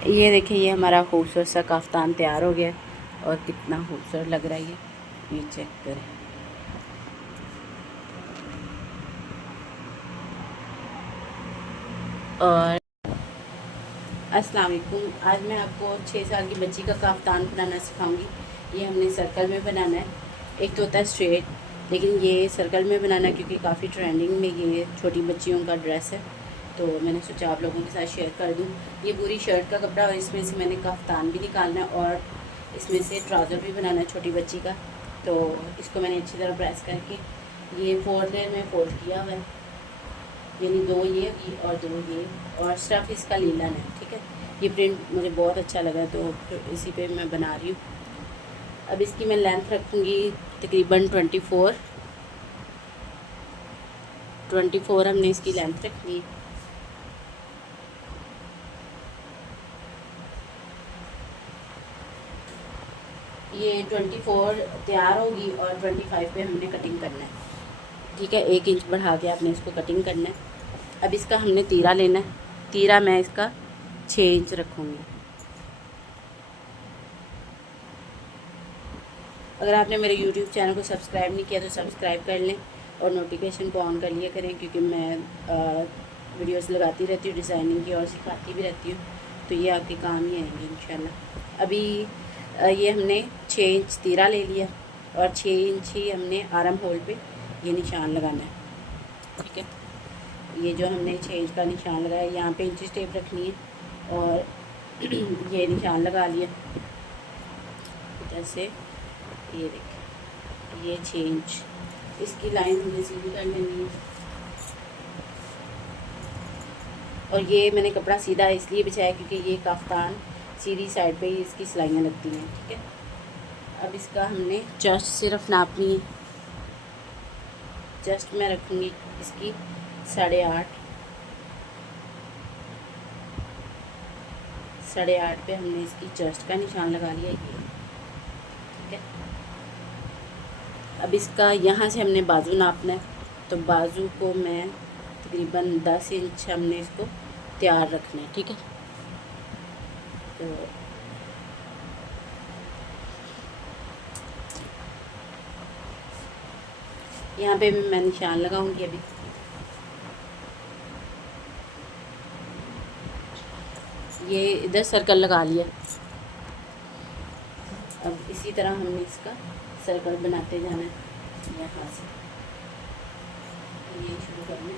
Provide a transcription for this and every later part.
ये देखिए, ये हमारा खूबसूरत सा काफ्तान तैयार हो गया और कितना खूबसूरत लग रहा है ये चेक करें। और अस्सलाम वालेकुम, आज मैं आपको 6 साल की बच्ची का काफ्तान बनाना सिखाऊंगी। ये हमने सर्कल में बनाना है। एक तो होता है स्ट्रेट, लेकिन ये सर्कल में बनाना है क्योंकि काफ़ी ट्रेंडिंग में ये छोटी बच्चियों का ड्रेस है, तो मैंने सोचा आप लोगों के साथ शेयर कर दूँ। ये पूरी शर्ट का कपड़ा और इसमें से मैंने काफ्तान भी निकालना है और इसमें से ट्राउज़र भी बनाना है छोटी बच्ची का। तो इसको मैंने अच्छी तरह प्रेस करके ये 4 लेयर में फोल्ड किया हुआ है, यानी 2 ये और 2 ये, और स्टफ़ इसका लीलन है। ठीक है, ये प्रिंट मुझे बहुत अच्छा लगा तो इसी पे मैं बना रही हूँ। अब इसकी मैं लेंथ रखूँगी तकरीबन 24 हमने इसकी लेंथ रखनी है। ये 24 तैयार होगी और 25 पे हमने कटिंग करना है। ठीक है, 1 इंच बढ़ा के आपने इसको कटिंग करना है। अब इसका हमने तीरा लेना है। तीरा मैं इसका 6 इंच रखूँगी। अगर आपने मेरे YouTube चैनल को सब्सक्राइब नहीं किया तो सब्सक्राइब कर लें और नोटिफिकेशन को ऑन कर लिया करें, क्योंकि मैं वीडियोस लगाती रहती हूँ डिज़ाइनिंग की और सिखाती भी रहती हूँ, तो ये आपके काम ही आएंगे इंशाल्लाह। अभी ये हमने 6 इंच तीरा ले लिया और 6 इंच ही हमने आर्म होल पे ये निशान लगाना है। ठीक है, ये जो हमने 6 इंच का निशान लगाया, यहाँ पे इंची टेप रखनी है और ये निशान लगा लिया जैसे, ये देखिए ये 6 इंच इसकी लाइन हमने सीधी कर लेनी है। और ये मैंने कपड़ा सीधा इसलिए बिछाया क्योंकि ये काफ्तान सीधी साइड पे ही इसकी सिलाइयाँ लगती हैं। ठीक है, अब इसका हमने चेस्ट सिर्फ नापनी है। चेस्ट मैं रखूँगी इसकी 8.5 पे हमने इसकी चेस्ट का निशान लगा लिया ये। ठीक है, अब इसका यहाँ से हमने बाजू नापना है, तो बाजू को मैं तकरीबन 10 इंच हमने इसको तैयार रखना है। ठीक है, तो यहाँ पे भी मैं निशान लगाऊंगी। अभी ये इधर सर्कल लगा लिया। अब इसी तरह हमने इसका सर्कल बनाते जाना है। यहाँ से ये शुरू करना है।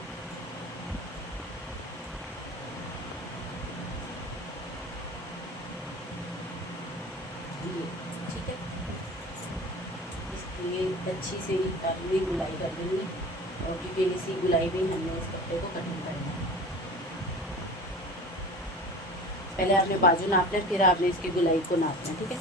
ठीक है, इसके लिए अच्छी से हमने गुलाई कर देंगे और क्योंकि इसी गुलाई में हमने इस कपड़े को कटिंग करना है। पहले आपने बाजू नापना है, फिर आपने इसकी गुलाई को नापना है। ठीक है,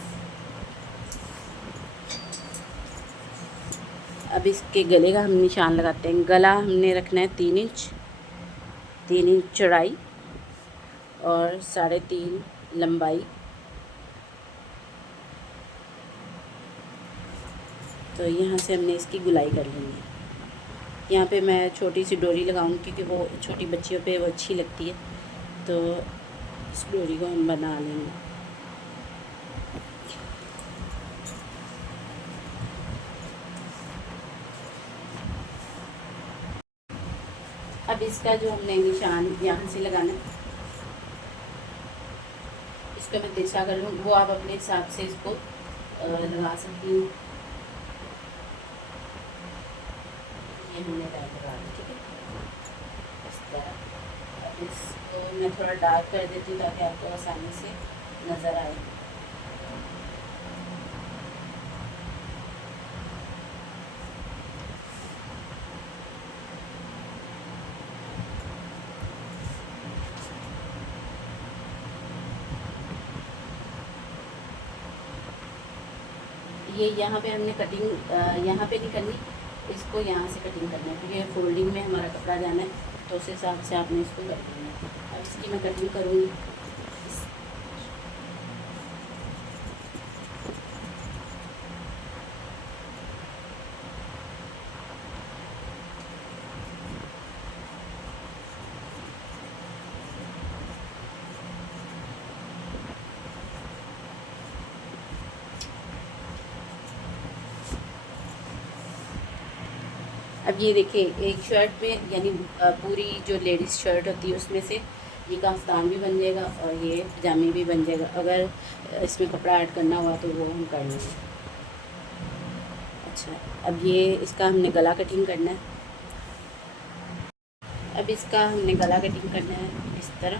अब इसके गले का हम निशान लगाते हैं। गला हमने रखना है 3 इंच, 3 इंच चौड़ाई और 3.5 लंबाई। तो यहाँ से हमने इसकी गुलाई कर लेनी है। यहाँ पे मैं छोटी सी डोरी लगाऊंगी क्योंकि वो छोटी बच्चियों पे वो अच्छी लगती है, तो इस डोरी को हम बना लेंगे। अब इसका जो हमने निशान यहाँ से लगाना है, इसका मैं तिरछा कर लूँ, वो आप अपने हिसाब से इसको लगा सकती हूँ। ये हमने लाइन लगा दी। ठीक है, इस तरह। अब इसको मैं थोड़ा डार्क कर देती हूँ ताकि आपको आसानी से नज़र आए। ये यहाँ पे हमने कटिंग यहाँ पे नहीं करनी, इसको यहाँ से कटिंग करना है क्योंकि फोल्डिंग में हमारा कपड़ा जाना है, तो उस हिसाब से आपने इसको कर देना है। अब इसकी मैं कटिंग करूँगी। अब ये देखिए, एक शर्ट में यानी पूरी जो लेडीज़ शर्ट होती है उसमें से ये कफ्तान भी बन जाएगा और ये पजामी भी बन जाएगा। अगर इसमें कपड़ा ऐड करना हुआ तो वो हम कर लेंगे। अच्छा, अब ये इसका हमने गला कटिंग करना है। अब इसका हमने गला कटिंग करना है इस तरह।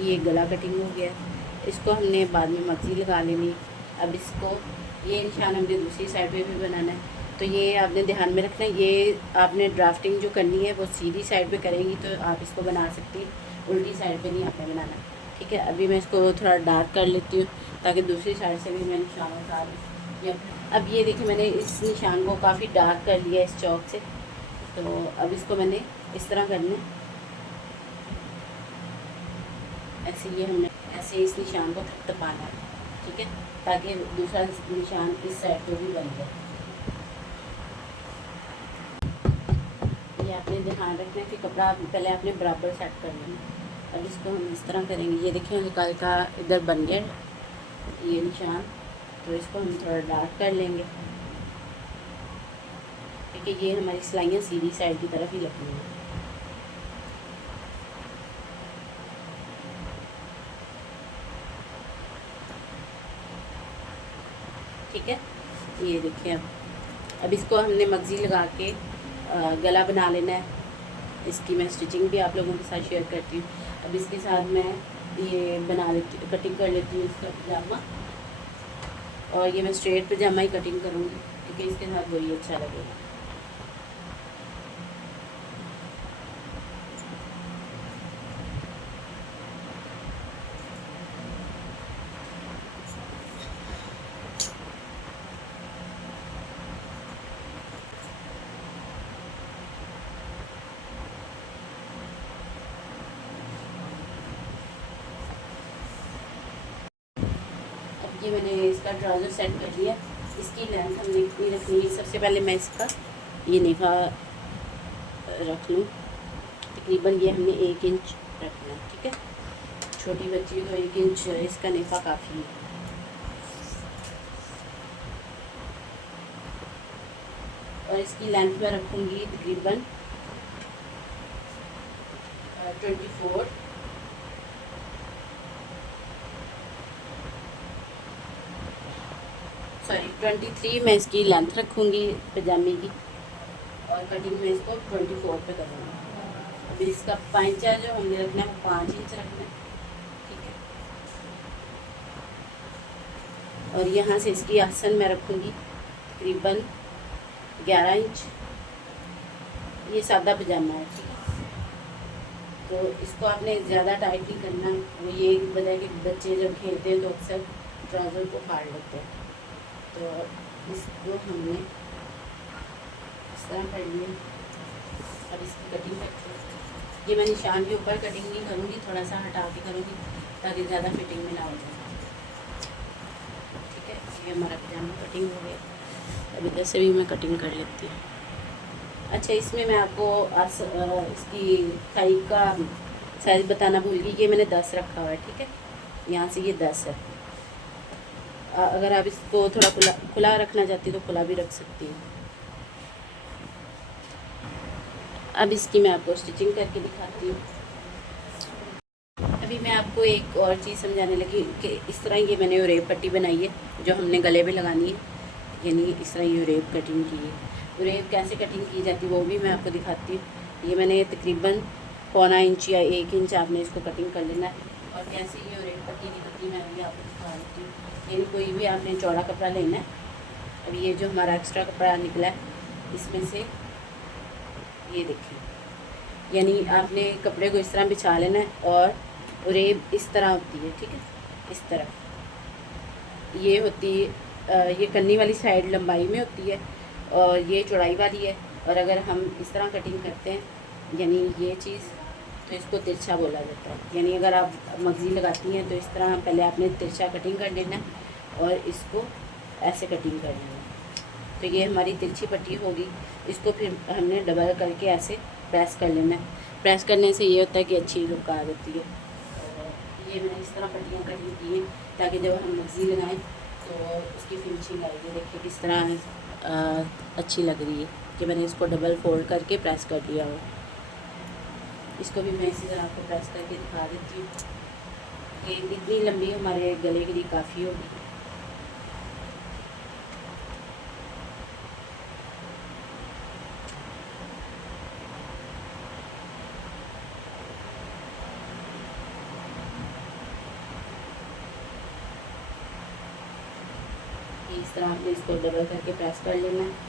ये गला कटिंग हो गया। इसको हमने बाद में मक्सी लगा लेनी। अब इसको ये निशान हमने दूसरी साइड पे भी बनाना है। तो ये आपने ध्यान में रखना है, ये आपने ड्राफ्टिंग जो करनी है वो सीधी साइड पे करेंगी तो आप इसको बना सकती हैं, उल्टी साइड पे नहीं आपने बनाना। ठीक है, अभी मैं इसको थोड़ा डार्क कर लेती हूँ ताकि दूसरी साइड से भी मैं निशान उठा लूँ। अब ये देखिए, मैंने इस निशान को काफ़ी डार्क कर लिया इस चौक से। तो अब इसको मैंने इस तरह करना है, ऐसे ये हमने ऐसे इस निशान को थपथपाना है। ठीक है, ताकि दूसरा निशान इस साइड पे भी बन जाए। ये आपने ध्यान रखना है कि कपड़ा पहले आपने बराबर सेट कर लेना। अब इसको हम इस तरह करेंगे। ये देखिए, हल्का हल्का इधर बन गया ये निशान, तो इसको हम थोड़ा डार्क कर लेंगे क्योंकि ये हमारी सिलाइयाँ सीधी साइड की तरफ ही लगनी है। ठीक है, ये देखिए, अब इसको हमने मगज़ी लगा के गला बना लेना है। इसकी मैं स्टिचिंग भी आप लोगों के साथ शेयर करती हूँ। अब इसके साथ मैं ये बना लेती हूँ, कटिंग कर लेती हूँ इसका पजामा। और ये मैं स्ट्रेट पजामा ही कटिंग करूँगी क्योंकि इसके साथ वही अच्छा लगेगा। ये मैंने इसका ट्राउज़र सेट कर लिया। इसकी लेंथ हमने इतनी रखनी है। सबसे पहले मैं इसका ये नेफा रख लूँ। तकरीबन ये हमने 1 इंच रखना है। ठीक है, छोटी बच्ची को 1 इंच इसका नेफा काफ़ी है। और इसकी लेंथ मैं रखूँगी तकरीबन 24 23 मैं इसकी लेंथ रखूँगी पजामे की। और कटिंग में इसको 24 पे करूँगी। अभी इसका पांचा जो हमने रखना है 5 इंच रखना है। ठीक है, और यहाँ से इसकी आसन मैं रखूँगी तकरीबन 11 इंच। ये सादा पजामा है। ठीक है, तो इसको आपने ज़्यादा टाइट नहीं करना। वो ये वजह है कि बच्चे जब खेलते हैं तो अक्सर ट्राउज़र को फाड़ लेते हैं। तो इसको हमने इस तरह कर लिया। अब इसकी कटिंग करते हैं। ये मैं निशान के ऊपर कटिंग नहीं करूँगी, थोड़ा सा हटा के करूँगी ताकि ज़्यादा फिटिंग में ना हो जाए। ठीक है, ये हमारा पजामा कटिंग हो गया। अब इधर से भी मैं कटिंग कर लेती हूँ। अच्छा, इसमें मैं आपको इसकी थाई का साइज़ बताना भूल गई। ये मैंने 10 रखा हुआ है। ठीक है, यहाँ से ये 10 है। अगर आप इसको थोड़ा खुला रखना चाहती तो खुला भी रख सकती हैं। अब इसकी मैं आपको स्टिचिंग करके दिखाती हूँ। अभी मैं आपको एक और चीज़ समझाने लगी कि इस तरह ये मैंने उरेब पट्टी बनाई है जो हमने गले में लगानी है, यानी इस तरह ये उरेब कटिंग की है। उरेब कैसे कटिंग की जाती है वो भी मैं आपको दिखाती हूँ। ये मैंने तकरीबन 1.25 इंच या 1 इंच आपने इसको कटिंग कर लेना है। और कैसे ये उरेब पट्टी निकलती है मैं भी आपको दिखा देती हूँ। यानी कोई भी आपने चौड़ा कपड़ा लेना है। अब ये जो हमारा एक्स्ट्रा कपड़ा निकला है इसमें से ये देखिए, यानी आपने कपड़े को इस तरह बिछा लेना है और उरेब इस तरह होती है। ठीक है, इस तरह ये होती है। ये कन्नी वाली साइड लंबाई में होती है और ये चौड़ाई वाली है। और अगर हम इस तरह कटिंग करते हैं यानी ये चीज़, तो इसको तिरछा बोला जाता है। यानी अगर आप मगज़ी लगाती हैं तो इस तरह पहले आपने तिरछा कटिंग कर लेना है और इसको ऐसे कटिंग कर लेना है। तो ये हमारी तिरछी पट्टी होगी। इसको फिर हमने डबल करके ऐसे प्रेस कर लेना है। प्रेस करने से ये होता है कि अच्छी लुक आ जाती है। ये मैंने इस तरह पट्टियाँ करी की हैं ताकि जब हम मगज़ी लगाएं तो उसकी फिनिशिंग आएगी। देखिए किस तरह अच्छी लग रही है कि मैंने इसको डबल फोल्ड करके प्रेस कर दिया हो। इसको भी मैं इसी तरह आपको प्रेस करके दिखा देती हूँ कि इतनी लंबी हमारे गले के लिए काफ़ी होगी। इस तरह आपने इसको डबल करके प्रेस कर लेना है।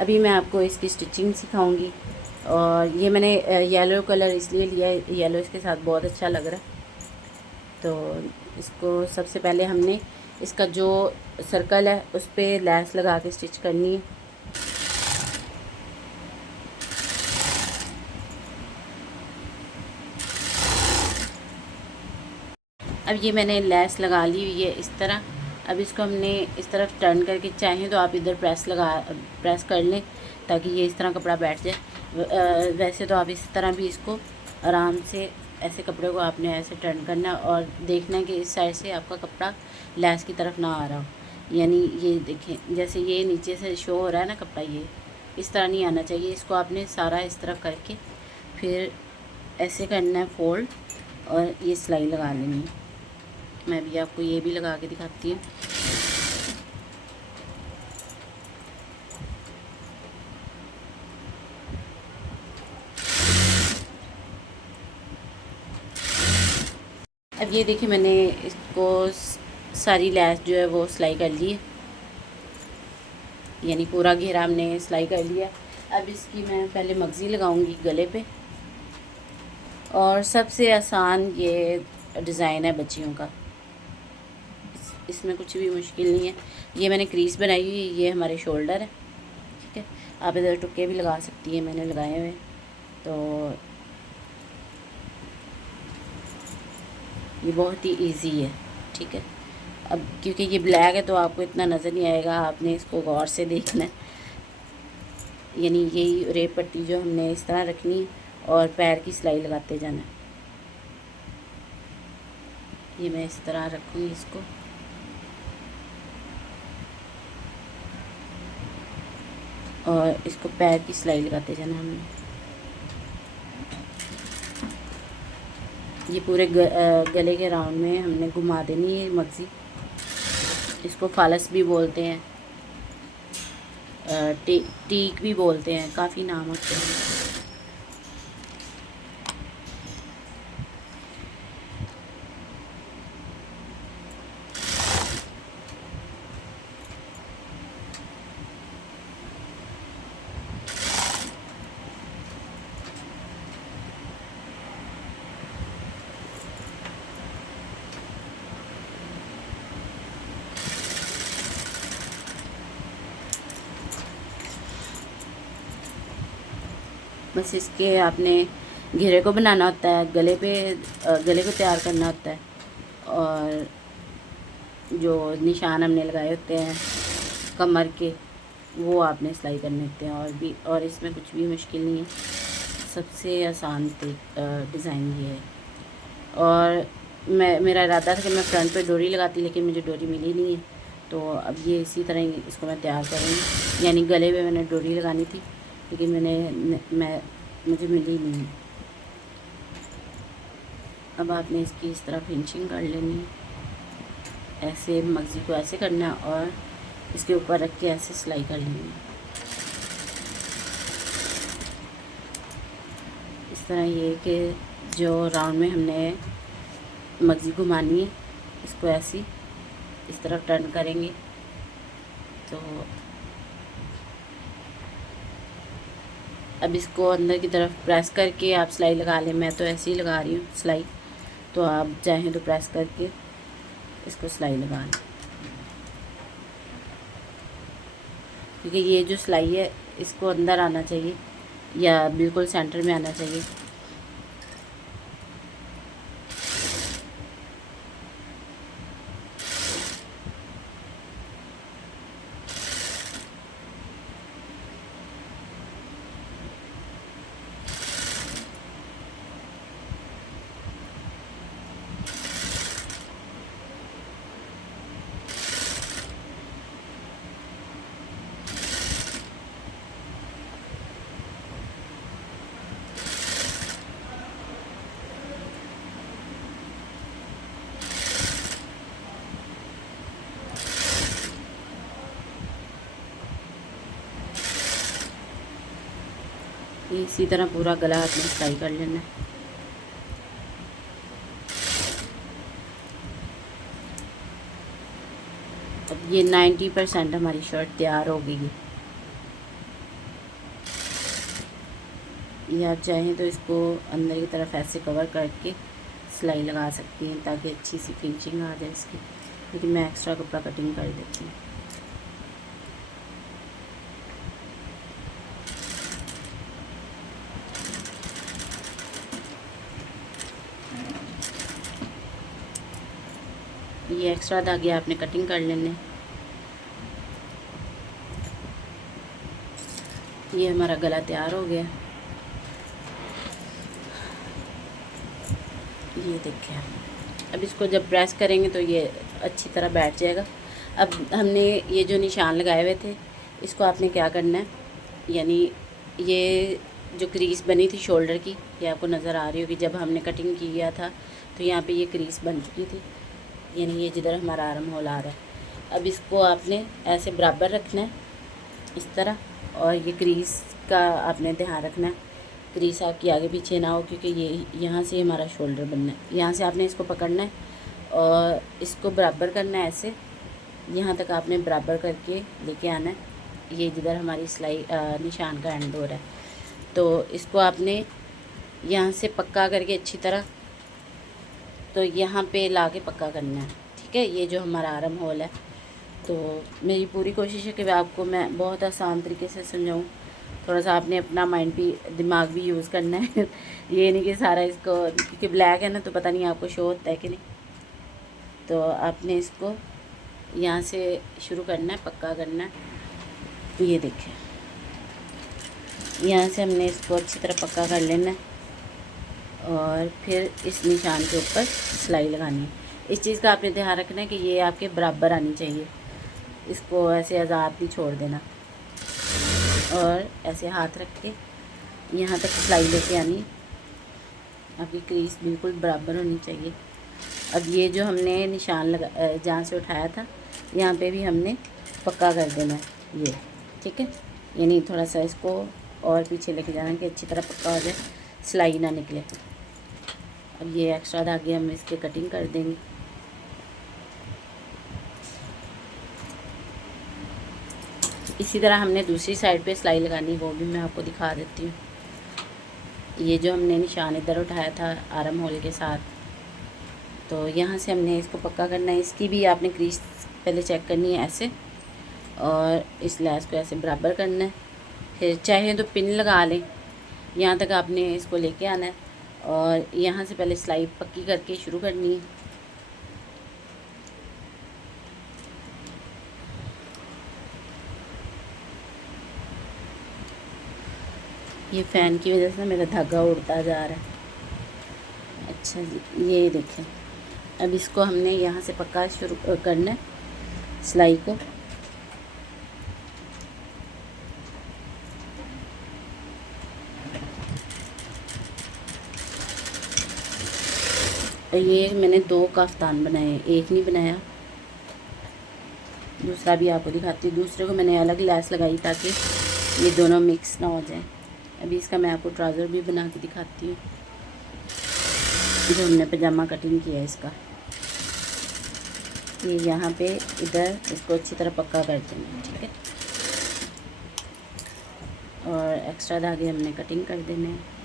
अभी मैं आपको इसकी स्टिचिंग सिखाऊंगी। और ये मैंने येलो कलर इसलिए लिया है, येलो इसके साथ बहुत अच्छा लग रहा है। तो इसको सबसे पहले हमने इसका जो सर्कल है उस पर लैस लगा के स्टिच करनी है। अब ये मैंने लैस लगा ली हुई है इस तरह। अब इसको हमने इस तरफ टर्न करके, चाहें तो आप इधर प्रेस कर लें ताकि ये इस तरह कपड़ा बैठ जाए। वैसे तो आप इस तरह भी इसको आराम से ऐसे कपड़े को आपने ऐसे टर्न करना और देखना कि इस साइड से आपका कपड़ा लैस की तरफ ना आ रहा हो। यानी ये देखें जैसे ये नीचे से शो हो रहा है ना कपड़ा, ये इस तरह नहीं आना चाहिए। इसको आपने सारा इस तरह करके फिर ऐसे करना है फोल्ड और ये सिलाई लगा लेनी है। मैं भी आपको ये भी लगा के दिखाती हूँ। अब ये देखिए मैंने इसको सारी लैस जो है वो सिलाई कर ली है, यानी पूरा घेरा हमने सिलाई कर लिया। अब इसकी मैं पहले मगज़ी लगाऊंगी गले पे। और सबसे आसान ये डिज़ाइन है बच्चियों का, इसमें कुछ भी मुश्किल नहीं है। ये मैंने क्रीज बनाई हुई, ये हमारे शोल्डर है, ठीक है। आप इधर टुक्के भी लगा सकती हैं, मैंने लगाए हुए। तो ये बहुत ही इजी है, ठीक है। अब क्योंकि ये ब्लैक है तो आपको इतना नज़र नहीं आएगा, आपने इसको गौर से देखना है। यानी यही रेप पट्टी जो हमने इस तरह रखनी और पैर की सिलाई लगाते जाना। ये मैं इस तरह रखूँगी इसको। और इसको पैर की सिलाई लगाते जाना हमने। ये पूरे गले के राउंड में हमने घुमा देनी है मगज़ी। इसको फालस भी बोलते हैं, टीक भी बोलते हैं, काफ़ी नाम होते हैं। बस इसके आपने घेरे को बनाना होता है, गले को तैयार करना होता है। और जो निशान हमने लगाए होते हैं कमर के, वो आपने सिलाई करने होते हैं। और इसमें कुछ भी मुश्किल नहीं है, सबसे आसान डिज़ाइन ये है। और मेरा इरादा था कि मैं फ्रंट पे डोरी लगाती, लेकिन मुझे डोरी मिली नहीं है। तो अब ये इसी तरह इसको मैं तैयार करूँगी। यानी गले में मैंने डोरी लगानी थी, लेकिन मुझे मिली नहीं। अब आपने इसकी इस तरह फिनिशिंग कर लेनी है। ऐसे मगज़ी को ऐसे करना है और इसके ऊपर रख के ऐसे सिलाई कर लेनी है। इस तरह ये कि जो राउंड में हमने मगज़ी घुमानी है, इसको ऐसी इस तरफ टर्न करेंगे तो अब इसको अंदर की तरफ प्रेस करके आप सिलाई लगा लें। मैं तो ऐसे ही लगा रही हूँ सिलाई, तो आप चाहें तो प्रेस करके इसको सिलाई लगा लें। क्योंकि ये जो सिलाई है इसको अंदर आना चाहिए या बिल्कुल सेंटर में आना चाहिए। इसी तरह पूरा गला आपने सिलाई कर लेना है। अब ये 90% हमारी शर्ट तैयार हो गई है। ये आप चाहें तो इसको अंदर की तरफ ऐसे कवर करके सिलाई लगा सकती हैं ताकि अच्छी सी फिनिशिंग आ जाए इसकी, लेकिन मैं एक्स्ट्रा कपड़ा कटिंग कर देती हूँ। ये एक्स्ट्रा धागे आपने कटिंग कर लेने। ये हमारा गला तैयार हो गया। ये देखिए अब इसको जब प्रेस करेंगे तो ये अच्छी तरह बैठ जाएगा। अब हमने ये जो निशान लगाए हुए थे इसको आपने क्या करना है, यानी ये जो क्रीज बनी थी शोल्डर की, ये आपको नज़र आ रही होगी। जब हमने कटिंग किया था तो यहाँ पे ये क्रीज बन चुकी थी, यानी ये जिधर हमारा आर्म होल आ रहा है। अब इसको आपने ऐसे बराबर रखना है इस तरह, और ये क्रीज का आपने ध्यान रखना है क्रीज आपकी आगे पीछे ना हो, क्योंकि ये यहाँ से हमारा शोल्डर बनना है। यहाँ से आपने इसको पकड़ना है और इसको बराबर करना है ऐसे, यहाँ तक आपने बराबर करके लेके आना है। ये जिधर हमारी सिलाई निशान का एंड हो रहा है, तो इसको आपने यहाँ से पक्का करके अच्छी तरह, तो यहाँ पे ला के पक्का करना है, ठीक है। ये जो हमारा आर्म होल है, तो मेरी पूरी कोशिश है कि आपको मैं बहुत आसान तरीके से समझाऊँ। थोड़ा सा आपने अपना माइंड भी, दिमाग भी यूज़ करना है ये नहीं कि सारा इसको, क्योंकि ब्लैक है ना तो पता नहीं आपको शो होता है कि नहीं। तो आपने इसको यहाँ से शुरू करना है, पक्का करना है। ये देखिए यहाँ से हमने इसको अच्छी तरह पक्का कर लेना है और फिर इस निशान के ऊपर सिलाई लगानी है। इस चीज़ का आपने ध्यान रखना है कि ये आपके बराबर आनी चाहिए, इसको ऐसे आज़ाद नहीं छोड़ देना, और ऐसे हाथ रख के यहाँ तक सिलाई लेके आनी है। आपकी क्रीज बिल्कुल बराबर होनी चाहिए। अब ये जो हमने निशान लगा जहाँ से उठाया था यहाँ पे भी हमने पक्का कर देना है ये, ठीक है। यानी थोड़ा सा इसको और पीछे लेके जाना कि अच्छी तरह पक्का हो जाए, सिलाई ना निकले। अब ये एक्स्ट्रा धागे हम इसके कटिंग कर देंगे। इसी तरह हमने दूसरी साइड पे सिलाई लगानी, वो भी मैं आपको दिखा देती हूँ। ये जो हमने निशान इधर उठाया था आर्म होल के साथ, तो यहाँ से हमने इसको पक्का करना है। इसकी भी आपने क्रीज पहले चेक करनी है ऐसे, और इस लैस को ऐसे बराबर करना है। फिर चाहे तो पिन लगा लें, यहाँ तक आपने इसको लेके आना है और यहाँ से पहले सिलाई पक्की करके शुरू करनी है। ये फ़ैन की वजह से मेरा धागा उड़ता जा रहा है। अच्छा जी, ये देखें अब इसको हमने यहाँ से पक्का शुरू करना है सिलाई को। ये मैंने 2 काफ्तान बनाए, एक नहीं बनाया, दूसरा भी आपको दिखाती हूँ। दूसरे को मैंने अलग लैस लगाई ताकि ये दोनों मिक्स ना हो जाए। अभी इसका मैं आपको ट्राउज़र भी बना के दिखाती हूँ, जो हमने पजामा कटिंग किया है इसका। ये यहाँ पे इधर इसको अच्छी तरह पक्का कर देना, ठीक है। और एक्स्ट्रा धागे हमने कटिंग कर देने हैं।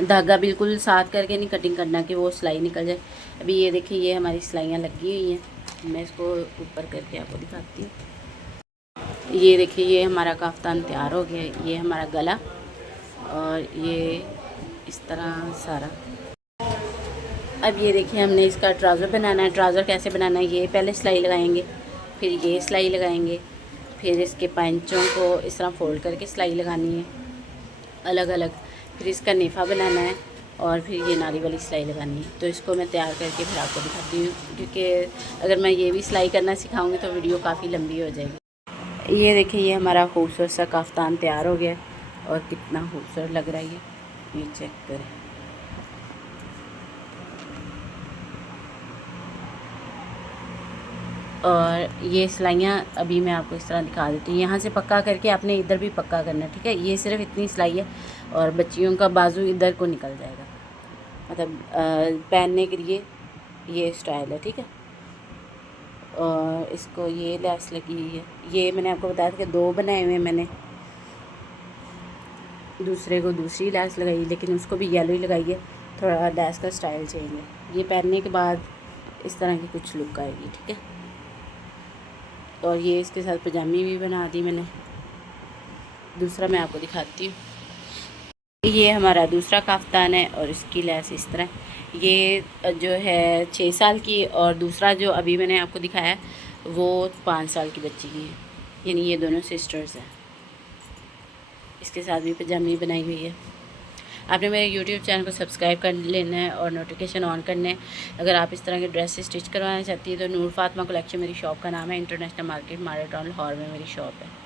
धागा बिल्कुल साथ करके नहीं कटिंग करना कि वो सिलाई निकल जाए। अभी ये देखिए ये हमारी सिलाइयाँ लगी हुई हैं, मैं इसको ऊपर करके आपको दिखाती हूँ। ये देखिए ये हमारा काफ्तान तैयार हो गया है। ये हमारा गला और ये इस तरह सारा। अब ये देखिए हमने इसका ट्राउज़र बनाना है। ट्राउज़र कैसे बनाना है, ये पहले सिलाई लगाएंगे, फिर ये सिलाई लगाएंगे, फिर इसके पैंचों को इस तरह फोल्ड करके सिलाई लगानी है अलग अलग, फिर इसका नेफ़ा बनाना है और फिर ये नारी वाली सिलाई लगानी है। तो इसको मैं तैयार करके फिर आपको दिखाती हूँ, क्योंकि अगर मैं ये भी सिलाई करना सिखाऊंगी तो वीडियो काफ़ी लंबी हो जाएगी। ये देखिए ये हमारा खूबसूरत सा काफ्तान तैयार हो गया और कितना खूबसूरत लग रहा है ये चेक करें। और ये सिलाइयाँ अभी मैं आपको इस तरह दिखा देती हूँ। यहाँ से पक्का करके आपने इधर भी पक्का करना है, ठीक है। ये सिर्फ इतनी सिलाई है और बच्चियों का बाजू इधर को निकल जाएगा, मतलब पहनने के लिए ये स्टाइल है, ठीक है। और इसको ये लैस लगी हुई है, ये मैंने आपको बताया था कि 2 बनाए हुए हैं मैंने। दूसरे को दूसरी लैस लगाई, लेकिन उसको भी येलो ही लगाई है, थोड़ा लैस का स्टाइल चेंज है। ये पहनने के बाद इस तरह की कुछ लुक आएगी, ठीक है। और ये इसके साथ पजामी भी बना दी मैंने। दूसरा मैं आपको दिखाती हूँ। ये हमारा दूसरा काफ्तान है और इसकी लैस इस तरह। ये जो है 6 साल की, और दूसरा जो अभी मैंने आपको दिखाया वो 5 साल की बच्ची की है, यानी ये दोनों सिस्टर्स हैं। इसके साथ भी पजामी बनाई हुई है। आपने मेरे यूट्यूब चैनल को सब्सक्राइब कर लेना है और नोटिफिकेशन ऑन करना है। अगर आप इस तरह के ड्रेस स्टिच करवाना चाहती है तो नूर फातिमा कलेक्शन मेरी शॉप का नाम है। International market market town Lahore में मेरी शॉप है।